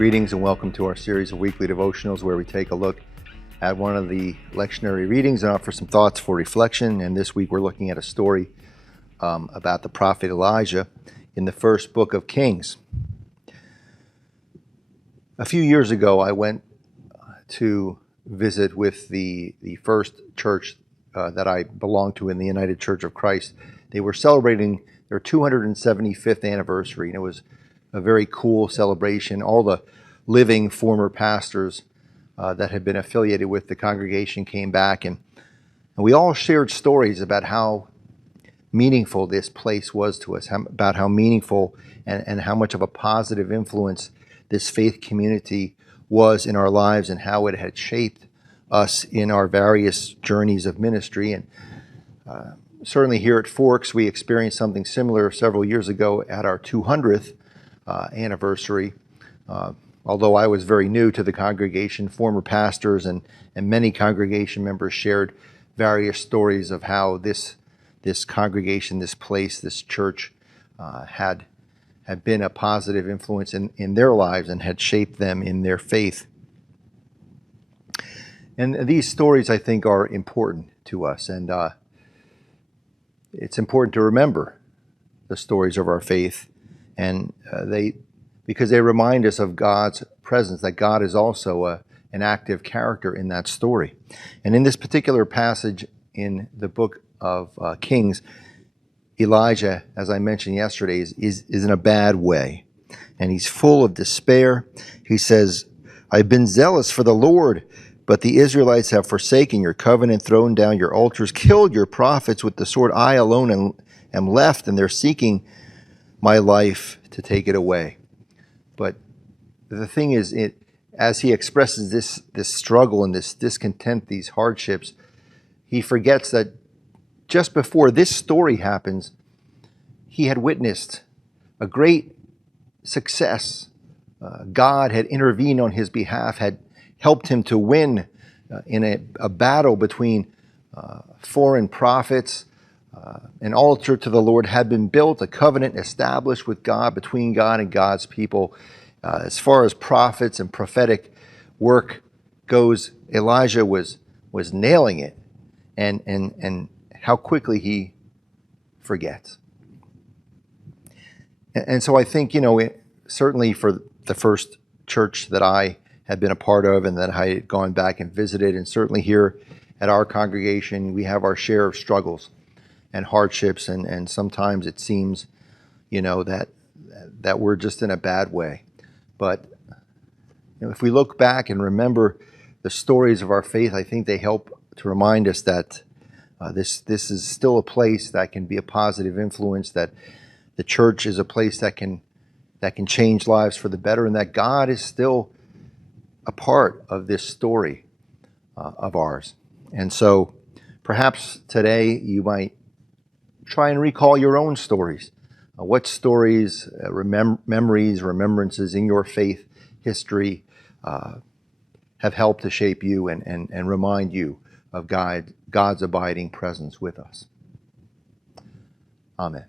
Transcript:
Greetings and welcome to our series of weekly devotionals where we take a look at one of the lectionary readings and offer some thoughts for reflection. And this week we're looking at a story about the prophet Elijah in the first book of Kings. A few years ago I went to visit with the first church that I belonged to in the United Church of Christ. They were celebrating their 275th anniversary, and it was a very cool celebration. All the living former pastors that had been affiliated with the congregation came back, and we all shared stories about how meaningful this place was to us, about how meaningful and how much of a positive influence this faith community was in our lives and how it had shaped us in our various journeys of ministry. And certainly here at Forks, we experienced something similar several years ago at our 200th anniversary. Although I was very new to the congregation, former pastors and many congregation members shared various stories of how this congregation, this place, this church had been a positive influence in their lives and had shaped them in their faith. And these stories, I think, are important to us, and it's important to remember the stories of our faith, and because they remind us of God's presence, that God is also an active character in that story. And in this particular passage in the book of Kings, Elijah, as I mentioned yesterday, is in a bad way, and he's full of despair. He says, "I've been zealous for the Lord, but the Israelites have forsaken your covenant, thrown down your altars, killed your prophets with the sword. I alone am left, and they're seeking my life to take it away." But the thing is, as he expresses this struggle and this discontent, these hardships, he forgets that just before this story happens, he had witnessed a great success. God had intervened on his behalf, had helped him to win in a battle between foreign prophets. An altar to the Lord had been built, a covenant established with God, between God and God's people. As far as prophets and prophetic work goes, Elijah was nailing it, and how quickly he forgets. And so I think, certainly for the first church that I had been a part of and that I had gone back and visited, and certainly here at our congregation, we have our share of struggles and hardships, and sometimes it seems, that we're just in a bad way. But if we look back and remember the stories of our faith, I think they help to remind us that this is still a place that can be a positive influence, that the church is a place that can change lives for the better, and that God is still a part of this story of ours. And so perhaps today you might try and recall your own stories. What stories, memories, remembrances in your faith history have helped to shape you and remind you of God's abiding presence with us. Amen.